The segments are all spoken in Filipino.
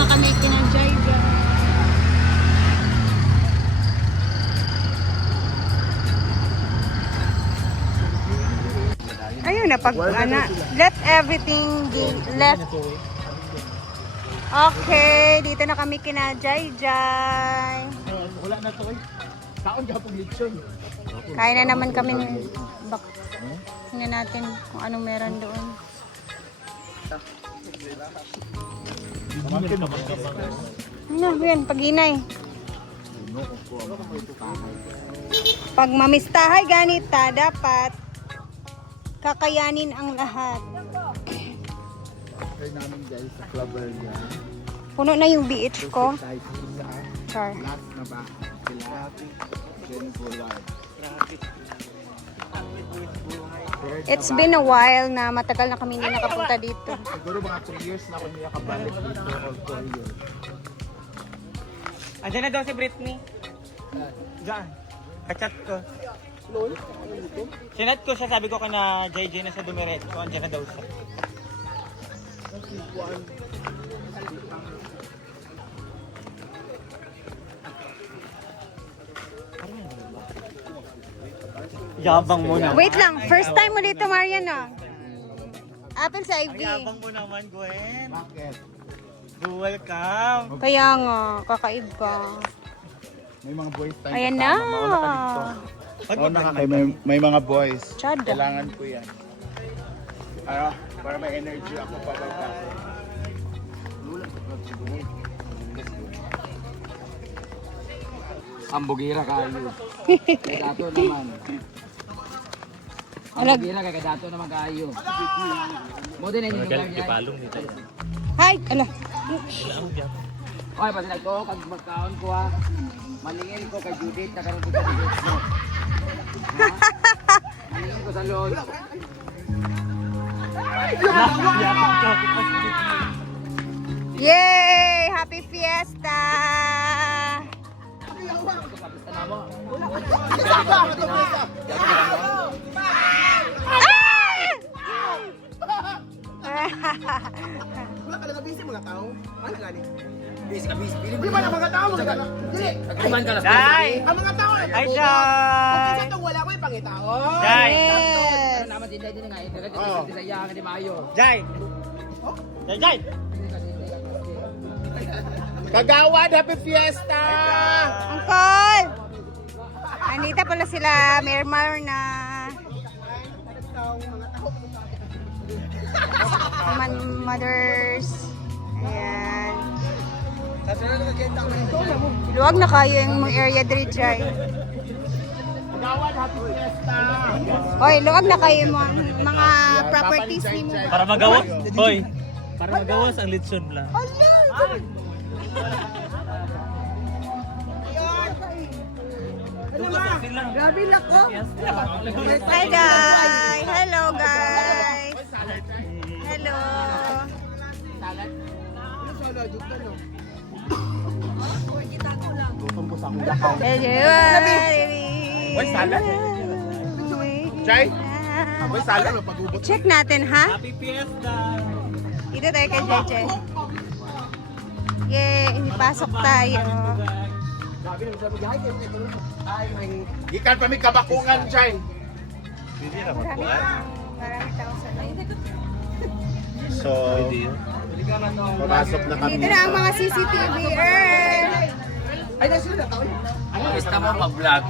na kami kinajay dyan. Ayun na, pag let everything be left. Okay, dito na kami kinajay-jay. Wala na to eh. Kaon ka pong lechon. Kain na naman kami ng bak. Tingnan natin kung anong meron doon. Ano, yan, pag-inay. Pag mamistahay ganita, dapat kakayanin ang lahat. Kaya namin guys sa Clubber yan. Puno na yung BH ko. Kahit isa. Char. Last na ba? Sila. Then Bulan. It's been a while na matagal na kami hindi nakapunta dito. Siguro mga 3 years na ako hindi nakabalik dito. Or 4 years. Andiyan na daw si Britney. Diyan. Kachat ko. Sinat ko siya, sabi ko kana JJ na sa Dumiretso. Andiyan na daw siya. Yabang mo na. Wait lang, first time mo dito, Mariana. Apple sa IV. Yabang mo naman, Gwen. Bakit? Welcome. Kaya nga, kakaiba. May mga boys tayo. Ayan na. Mauna ka dito. Mauna ka kay may mga boys. Chad. Kailangan ko yan. Ano? Para may energy ako pababa. Ambugira kayo. Kadato naman. Alag. Ambugira kay kadato naman kayo. Mo din ang lugar niya. Hi! Ala. Oy, pati nagko kag magkaon ko ha. Malingin ko kay Judith na karon ko sa Judith mo. Malingin ko sa loob. Yay! Happy Fiesta! Wala ka lang busy mga tao. Ano gani? Bis ka bis. Di ba na mga tao mga dili. Agriman ka lang. Jai! Ang mga tao ay Hi, Kung Jai! isa tong wala ko yung pangitao. Jai! Yes! Naman din dahil din nga ito. Sa iya ka di maayo. Jai! Jai! Jai! Kagawad, happy fiesta! Uncle! Andito pala sila, Mermar na mothers. Ayan. Luwag na kayo yung mga area diri, Jai. Kagawad, happy fiesta! Hoy, luwag na kayo yung mga properties ni mo. Para magawas. Hoy! Para magawas ang lechon lang. Grabe lako. Hi guys. Hello guys. Hello. Hello. Uy, salad. Jai? Uy, salad. Check natin ha. Happy Fiesta! Dito tayo kay Jeje. Yay, pasok tayo. Gikan pa may kabakungan, Jai. Marami tao sa loob. So, papasok na kami. Dito na ang mga CCTV. Basta mo mag-vlog.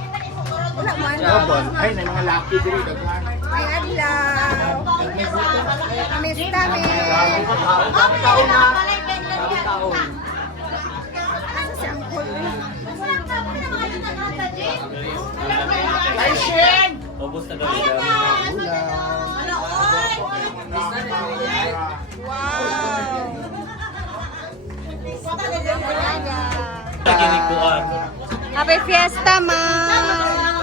Wala man. Robon. Ay, may mga lucky dito. Daghan. May adlaw. Kamista me. Asa si Uncle? Ay, Shen! Ubus na daw. Wow. Naginikuan. Happy Fiesta, ma'am.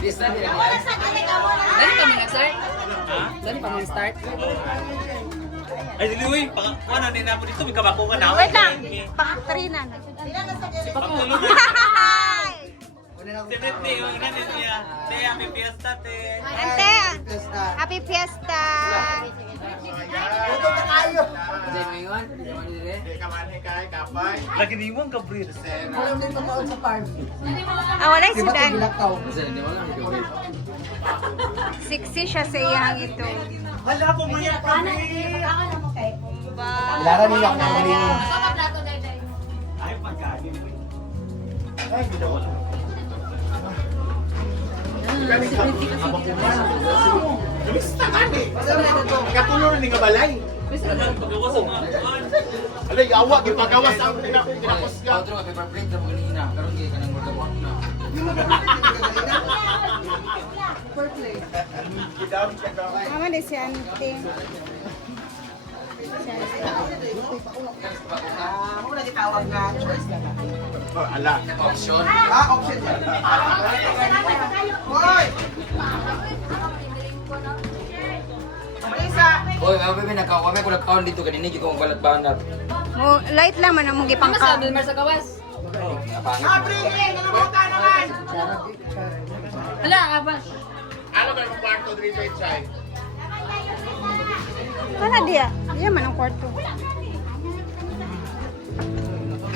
Bista nila. Dali kami nag-start? Ha? Dali pa mag-start? Ay, dili, ano, din na po dito, may kabakungan na. Wait lang. Pang-Trina. Pagtulog. Hi! Si Britney, yung nanin niya. Te, happy fiesta, te. Ante, happy fiesta. Jay, ngayon? Hindi naman dire. Hindi ka man kay kapay. Lagi ni Wong Gabriel. Alam din pagkaon sa farm. wala Di ba ito sudan. bilakaw? Kasi hindi mo lang ikaw. Sexy siya sa iyang ito. Hala po maya kami. Lara niya ako ng malino. Ay pagkain. Ay, bidaw. Basta kani. Katulong ni nga balay. Pagawas ang mga kuan. Alay, awa, gipagawas ang tinapos ka. Outro ka paper plate na mo kanina. Karon kay kanang magdawak na. Gidawit ka ka. Mama de si auntie. Ako na gitawag na choice na lang. Oh, ala. Option. Option yan. Hoy! Marisa! Oy, kami nakaw. Kami ko nagkaon dito kanina gito kong balat-banat. Mo light lang man ang mong gipangka. Napangit. April! Nanamutan naman! Ano ba yung kwarto dito, Chay? Kana diya. Diya man ang kwarto.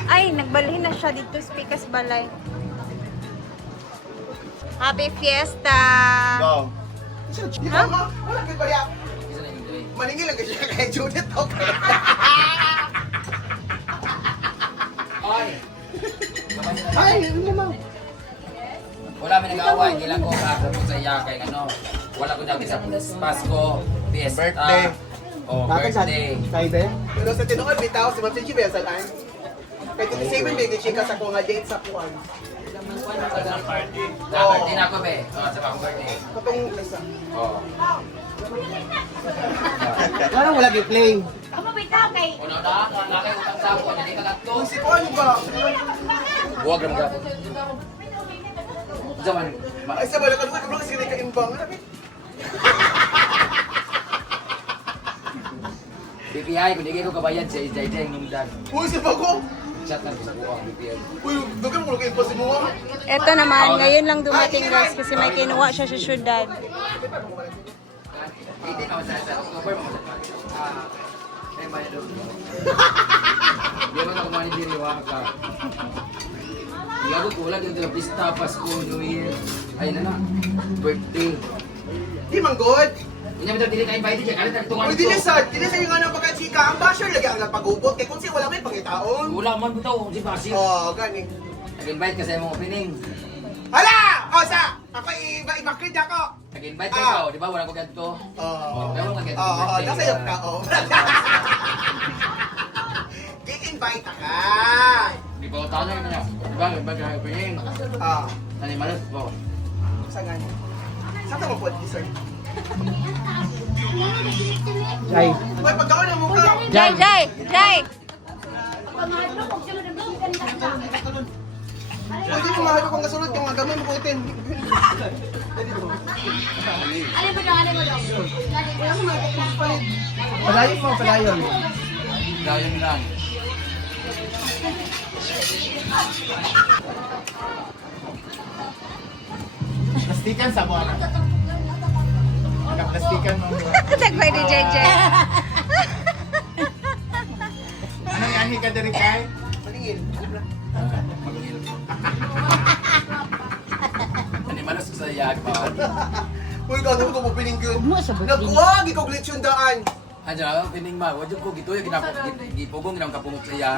Ay, nagbalhin na siya dito sa Pikas Balay. Happy Fiesta! Go. Ha? Wala kayo ba yan? Isa na yung day. Maningil lang siya kay Judith, okay? Ay! Ay, ano naman? Wala may nag-away, hindi lang ko kakabot sa iya kay ano. Wala ko dati sa Pasko, Fiesta. Birthday. Oh, birthday. Kay Ben? Pero sa tinuod, bitaw, si Ma'am Gigi ba sa line? Kay 27 may gachika sa kung nga date sa kuwan. Sa birthday na ako, be. Oh, sa akong birthday. Katong isa. Oh. Parang wala gi-play. Una na, nakay utang sa ako, hindi ka gatto. Kung si Kuan ba? Huwag lang gapon. Zaman, Ay, sa balakan ko, kasi hindi ka imbang. Ano, be? BPI, kung hindi ko kabayad sa Jai nung dan. Uy, si Bago! Chat na sa buwang BPI. Uy, dagan mo lang kayo si Mua. Ito naman, ngayon lang dumating guys kasi may kinuha siya sa syudad. Hindi naman sa October mo sa may bayad doon. Di ba ako manidiriwa ka? Iyagot ko wala dito na pista, Pasko, New Year. Ay na na, birthday. Di man good. Hindi naman dili kayo bayad dyan, kalit na Uy, dili sa yung ano pagkachika. Ang basher lagi ang nagpag-ubot. Kaya kung siya wala may pangitaon. Wala man bitaw, si Basi. Oh, gani. Nag-invite ka sa imong opening. Hala! O, sa! Ako ibakid ako. Nag-invite ka ikaw, di ba? Wala ko ganito. Oh. Pero nga ganito. Oo, nasa iyo ka. Oh. Gi-invite ka. Di ba ko tanong niya? Di ba? Nag-invite ka opening. Ah, Nanimalas po. sa gani. Saan ka mo po, sir? Jai. Uy, pagkaon ang mukha. Jai, Jai, Jai! Uy, di mo mahal ko kung kasulod yung mga gamay mo kuitin. Palayon mo, palayon. Dahil yun lang. Plastikan sa buwan. Nakaplastikan mo. Tagbay ni JJ. Anong yahi ka diri kay? Maningil. Nanimalas ko sa iyag pa. Uy, gano'n ko po pininggan. Nagkuwag, ikaw glitch yung daan. Andiyan ako, pining ma. Wadyo ko gito yung gipugong ginang kapungok sa iya.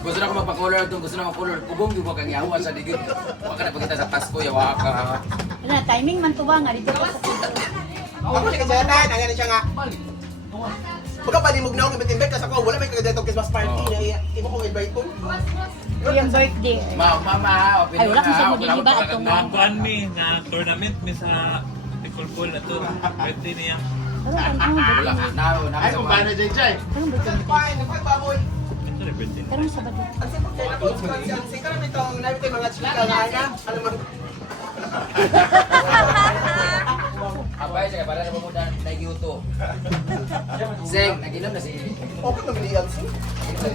Gusto na ko magpa-color itong, gusto na mag-color. Pugong yung kang yawa sa digid. Huwag ka na pagkita sa Pasko, yawa ka. Wala, timing man to ba nga dito ka sa Ako siya kasatan, ang gano'n siya nga. Pagka palimog na ako, invite ka sa ko, wala may kagadetong Christmas party na imo kong invite ko. iyang birthday. Mama ha, o Ay, wala kang sabi, wala di ba? ko Atong talagang Nakuan mi na tournament mi sa Picolpol na to. Birthday niya. wala. Ay, kung paano dyan, Chay? Fine, nakoy baboy. Ito na birthday. Karong Sabado. Ang sipot kayo na po, ang sika namin itong namin tayo mga chika nga na. Alam mo, Abay, sige, para na pumunta na yuto. Zeng, nag-inom na si... okay naman ni Elsie.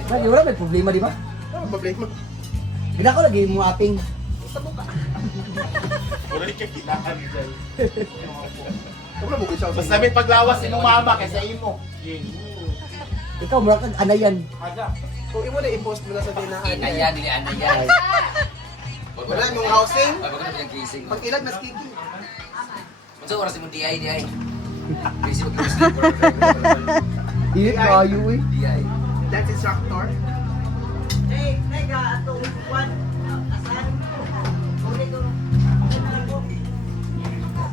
Ay, wala may problema, di ba? Ano problema? Bila ko lagi mo ating Sa buka. Wala ka kailangan dyan. Wala mo siya. Basta may paglawas si mama kaysa imo. Ikaw, mura kang anayan. Kung imo na i-post mo na sa tinaan. Inayan, dili anayan. Wala mong housing. Ay, bakit na kissing? Pag ilag mas kiki. Unsa oras mo DI? Busy mo kung Init na ayo eh. DI. Dance instructor.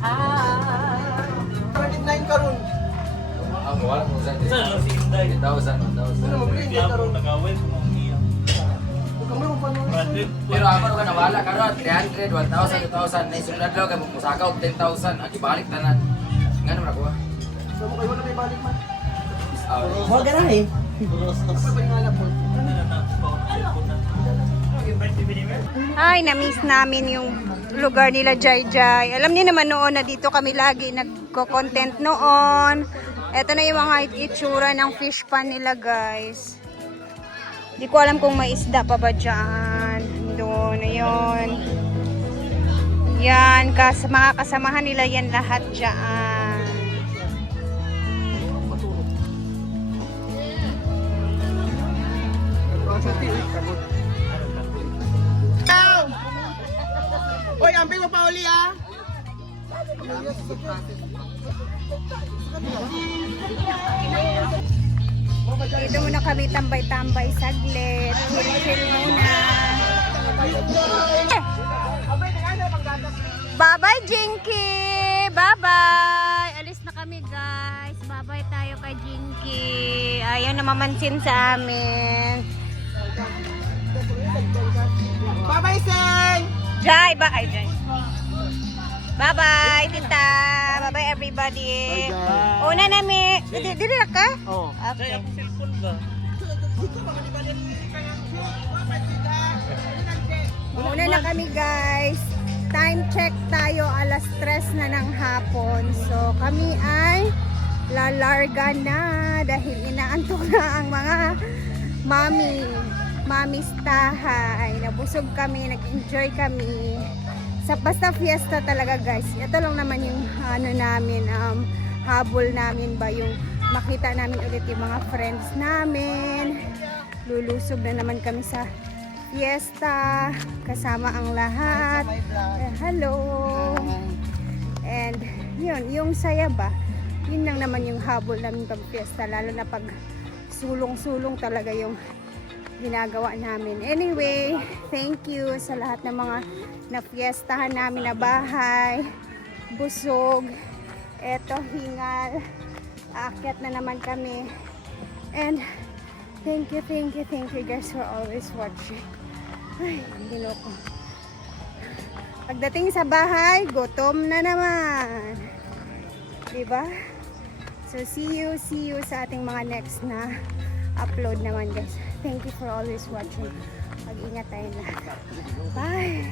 Ah. 29 karon. Ah, wala mo sa Saan lang si Inday? 1,000, 1,000. Ano mo bring Kaya karon? ako nag-away sa mga niya. Kung meron pa nun. Pero ako ka nawala karon 300, 1,000, 2,000. Na isunod adlaw kay musakaw 10,000. Agi balik tanan. Nga naman ako. So mo kayo na may balik man. Mura ka na eh. Ako ba yung alap mo? Ay, na-miss namin yung lugar nila Jai Jai. Alam niyo naman noon na dito kami lagi nagko-content noon. Ito na yung mga itsura ng fish pan nila, guys. Hindi ko alam kung may isda pa ba dyan. Doon, ayun. Yan, mga kasamahan nila yan lahat dyan. Hoy, amping mo pa uli ah. Dito muna kami tambay-tambay saglit. Chill muna. Bye-bye, Jinky! Bye-bye! Alis na kami, guys. Bye-bye tayo kay Jinky. Ayaw na mamansin sa amin. Bye-bye, Seng! Jai! Ay, Jai. Bye-bye, tita! Bye-bye, everybody! Una namin. Dito na ka? Oo. Okay. Kaya ako cellphone ba? Una na kami, guys. Time check tayo, alas 3 na ng hapon. So, kami ay lalarga na dahil inaantok na ang mga mamistahay. Nabusog kami, nag-enjoy kami. Basta fiesta talaga, guys. Ito lang naman yung namin, habol namin ba yung makita namin ulit yung mga friends namin. Lulusog na naman kami sa fiesta kasama ang lahat. Hello. And yun, yung saya ba, yun lang naman yung habol namin pag fiesta, lalo na pag sulong-sulong talaga yung ginagawa namin. Anyway, thank you sa lahat ng mga na-fiestahan namin na bahay. Busog. Eto, hingal. Aakyat na naman kami. And thank you guys for always watching. Ay, ginoko. Pagdating sa bahay, gutom na naman. Diba? So, see you sa ating mga next na upload naman, guys. Thank you for always watching. Mag-ingat tayo lahat. Bye!